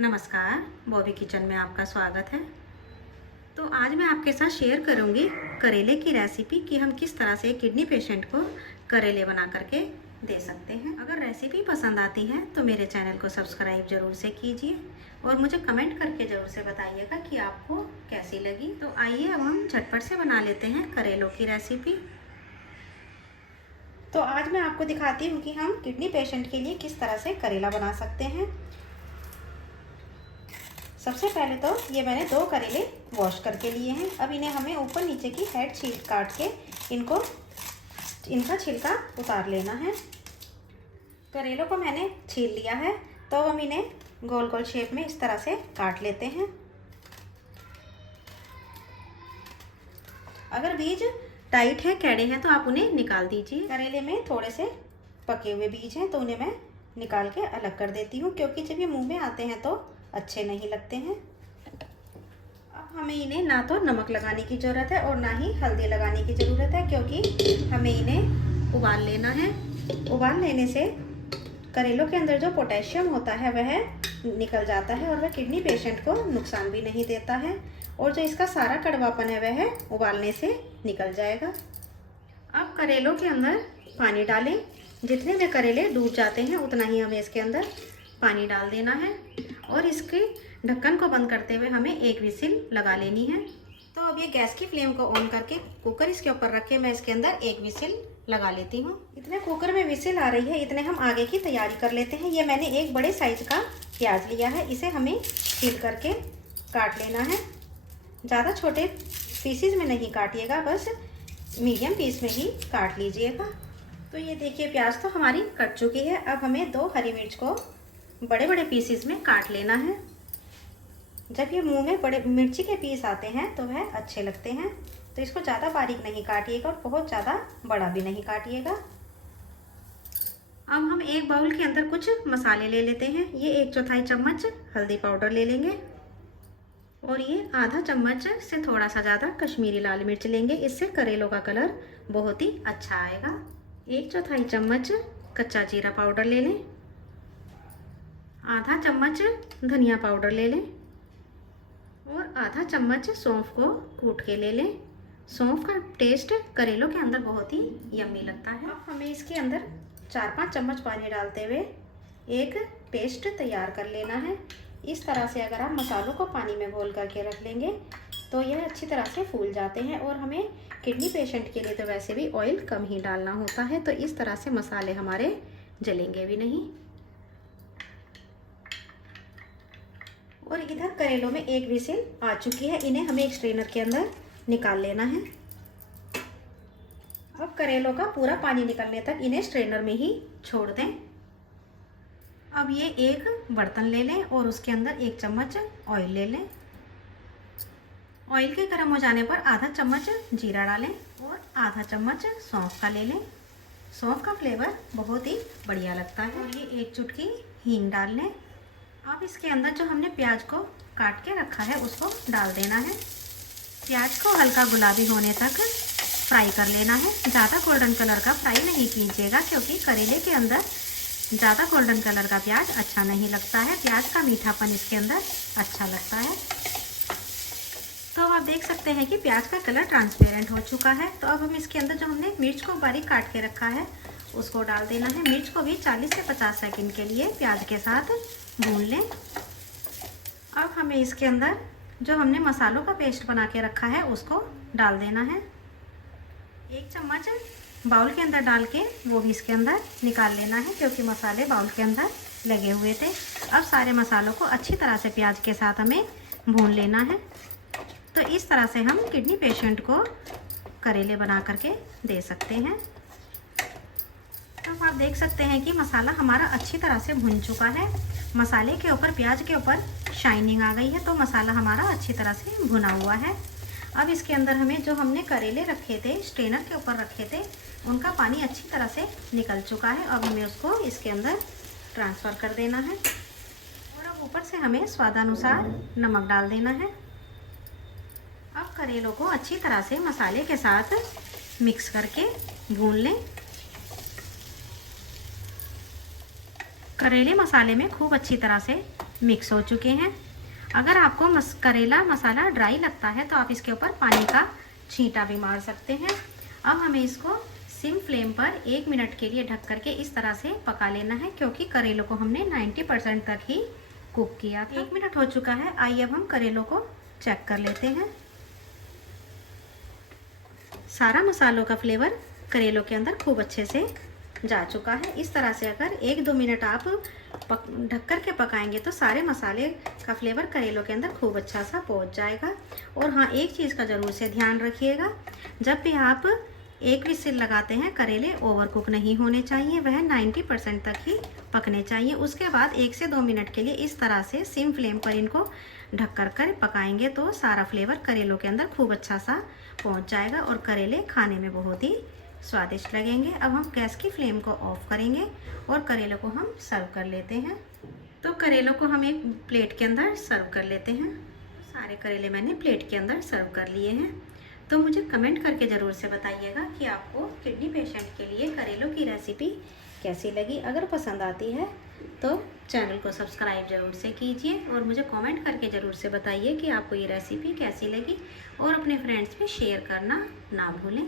नमस्कार, बॉबी किचन में आपका स्वागत है। तो आज मैं आपके साथ शेयर करूंगी करेले की रेसिपी कि हम किस तरह से किडनी पेशेंट को करेले बना करके दे सकते हैं। अगर रेसिपी पसंद आती है तो मेरे चैनल को सब्सक्राइब ज़रूर से कीजिए और मुझे कमेंट करके ज़रूर से बताइएगा कि आपको कैसी लगी। तो आइए अब हम झटपट से बना लेते हैं करेलों की रेसिपी। तो आज मैं आपको दिखाती हूँ कि हम किडनी पेशेंट के लिए किस तरह से करेला बना सकते हैं। सबसे पहले तो ये मैंने 2 करेले वॉश करके लिए हैं। अब इन्हें हमें ऊपर नीचे की हेड छील काट के इनका छिलका उतार लेना है। करेलों को मैंने छील लिया है, तो हम इन्हें गोल गोल शेप में इस तरह से काट लेते हैं। अगर बीज टाइट है, कैड़े हैं, तो आप उन्हें निकाल दीजिए। करेले में थोड़े से पके हुए बीज हैं, तो उन्हें मैं निकाल के अलग कर देती हूँ, क्योंकि जब ये मुंह में आते हैं तो अच्छे नहीं लगते हैं। अब हमें इन्हें ना तो नमक लगाने की ज़रूरत है और ना ही हल्दी लगाने की ज़रूरत है, क्योंकि हमें इन्हें उबाल लेना है। उबाल लेने से करेलों के अंदर जो पोटेशियम होता है वह निकल जाता है और वह किडनी पेशेंट को नुकसान भी नहीं देता है, और जो इसका सारा कड़वापन है वह उबालने से निकल जाएगा। अब करेलों के अंदर पानी डालें। जितने में करेले डूब जाते हैं उतना ही हमें इसके अंदर पानी डाल देना है, और इसके ढक्कन को बंद करते हुए हमें 1 विसिल लगा लेनी है। तो अब ये गैस की फ्लेम को ऑन करके कुकर इसके ऊपर रख के मैं इसके अंदर 1 विसिल लगा लेती हूँ। इतने कुकर में विसिल आ रही है, इतने हम आगे की तैयारी कर लेते हैं। ये मैंने एक बड़े साइज का प्याज लिया है, इसे हमें छील करके काट लेना है। ज़्यादा छोटे पीसीज में नहीं काटिएगा, बस मीडियम पीस में ही काट लीजिएगा। तो ये देखिए प्याज तो हमारी कट चुकी है। अब हमें 2 हरी मिर्च को बड़े बड़े पीसेस में काट लेना है। जब ये मुंह में बड़े मिर्ची के पीस आते हैं तो वह अच्छे लगते हैं। तो इसको ज़्यादा बारीक नहीं काटिएगा और बहुत ज़्यादा बड़ा भी नहीं काटिएगा। अब हम एक बाउल के अंदर कुछ मसाले ले लेते हैं। ये 1/4 चम्मच हल्दी पाउडर ले लेंगे, और ये आधा चम्मच से थोड़ा सा ज़्यादा कश्मीरी लाल मिर्च लेंगे। इससे करेलों का कलर बहुत ही अच्छा आएगा। 1/4 चम्मच कच्चा जीरा पाउडर ले लें। आधा चम्मच धनिया पाउडर ले लें, और आधा चम्मच सौंफ को कूट के ले लें। सौंफ का टेस्ट करेलों के अंदर बहुत ही यम्मी लगता है। अब हमें इसके अंदर 4-5 चम्मच पानी डालते हुए एक पेस्ट तैयार कर लेना है। इस तरह से अगर आप मसालों को पानी में घोल करके रख लेंगे तो यह अच्छी तरह से फूल जाते हैं, और हमें किडनी पेशेंट के लिए तो वैसे भी ऑयल कम ही डालना होता है, तो इस तरह से मसाले हमारे जलेंगे भी नहीं। और इधर करेलों में 1 विसिल आ चुकी है, इन्हें हमें एक स्ट्रेनर के अंदर निकाल लेना है। अब करेलों का पूरा पानी निकलने तक इन्हें स्ट्रेनर में ही छोड़ दें। अब ये एक बर्तन ले लें और उसके अंदर 1 चम्मच ऑयल ले लें। ऑयल के गर्म हो जाने पर आधा चम्मच जीरा डालें और आधा चम्मच सौंफ का ले लें। सौंफ का फ्लेवर बहुत ही बढ़िया लगता है। और ये 1 चुटकी हींग डाल लें। अब इसके अंदर जो हमने प्याज को काट के रखा है उसको डाल देना है। प्याज को हल्का गुलाबी होने तक फ्राई कर लेना है। ज़्यादा गोल्डन कलर का फ्राई नहीं कीजिएगा, क्योंकि करेले के अंदर ज़्यादा गोल्डन कलर का प्याज अच्छा नहीं लगता है। प्याज का मीठापन इसके अंदर अच्छा लगता है। तो अब आप देख सकते हैं कि प्याज का कलर ट्रांसपेरेंट हो चुका है। तो अब हम इसके अंदर जो हमने मिर्च को बारीक काट के रखा है उसको डाल देना है। मिर्च को भी 40 से 50 सेकंड के लिए प्याज के साथ भून लें। अब हमें इसके अंदर जो हमने मसालों का पेस्ट बना के रखा है उसको डाल देना है। 1 चम्मच बाउल के अंदर डाल के वो भी इसके अंदर निकाल लेना है, क्योंकि मसाले बाउल के अंदर लगे हुए थे। अब सारे मसालों को अच्छी तरह से प्याज के साथ हमें भून लेना है। तो इस तरह से हम किडनी पेशेंट को करेले बना करके दे सकते हैं। तो आप देख सकते हैं कि मसाला हमारा अच्छी तरह से भुन चुका है। मसाले के ऊपर, प्याज के ऊपर शाइनिंग आ गई है, तो मसाला हमारा अच्छी तरह से भुना हुआ है। अब इसके अंदर हमें जो हमने करेले रखे थे, स्ट्रेनर के ऊपर रखे थे, उनका पानी अच्छी तरह से निकल चुका है। अब हमें उसको इसके अंदर ट्रांसफ़र कर देना है, और अब ऊपर से हमें स्वादानुसार नमक डाल देना है। अब करेलों को अच्छी तरह से मसाले के साथ मिक्स करके भून लें। करेले मसाले में खूब अच्छी तरह से मिक्स हो चुके हैं। अगर आपको करेला मसाला ड्राई लगता है तो आप इसके ऊपर पानी का छींटा भी मार सकते हैं। अब हमें इसको सिम फ्लेम पर 1 मिनट के लिए ढक करके इस तरह से पका लेना है, क्योंकि करेलों को हमने 90% तक ही कुक किया था। 1 मिनट हो चुका है। आइए अब हम करेलों को चेक कर लेते हैं। सारा मसालों का फ्लेवर करेलों के अंदर खूब अच्छे से जा चुका है। इस तरह से अगर 1-2 मिनट आप ढक कर के पकाएंगे तो सारे मसाले का फ्लेवर करेलों के अंदर खूब अच्छा सा पहुंच जाएगा। और हाँ, एक चीज़ का ज़रूर से ध्यान रखिएगा, जब भी आप एक विसिल लगाते हैं करेले ओवर कुक नहीं होने चाहिए, वह 90% तक ही पकने चाहिए। उसके बाद 1 से 2 मिनट के लिए इस तरह से सिम फ्लेम पर इनको ढक कर पकाएंगे तो सारा फ्लेवर करेलों के अंदर खूब अच्छा सा पहुंच जाएगा और करेले खाने में बहुत ही स्वादिष्ट लगेंगे। अब हम गैस की फ्लेम को ऑफ करेंगे और करेलों को हम सर्व कर लेते हैं। तो करेलों को हम एक प्लेट के अंदर सर्व कर लेते हैं। सारे करेले मैंने प्लेट के अंदर सर्व कर लिए हैं। तो मुझे कमेंट करके ज़रूर से बताइएगा कि आपको किडनी पेशेंट के लिए करेलों की रेसिपी कैसी लगी। अगर पसंद आती है तो चैनल को सब्सक्राइब ज़रूर से कीजिए और मुझे कमेंट करके ज़रूर से बताइए कि आपको ये रेसिपी कैसी लगी और अपने फ्रेंड्स में शेयर करना ना भूलें।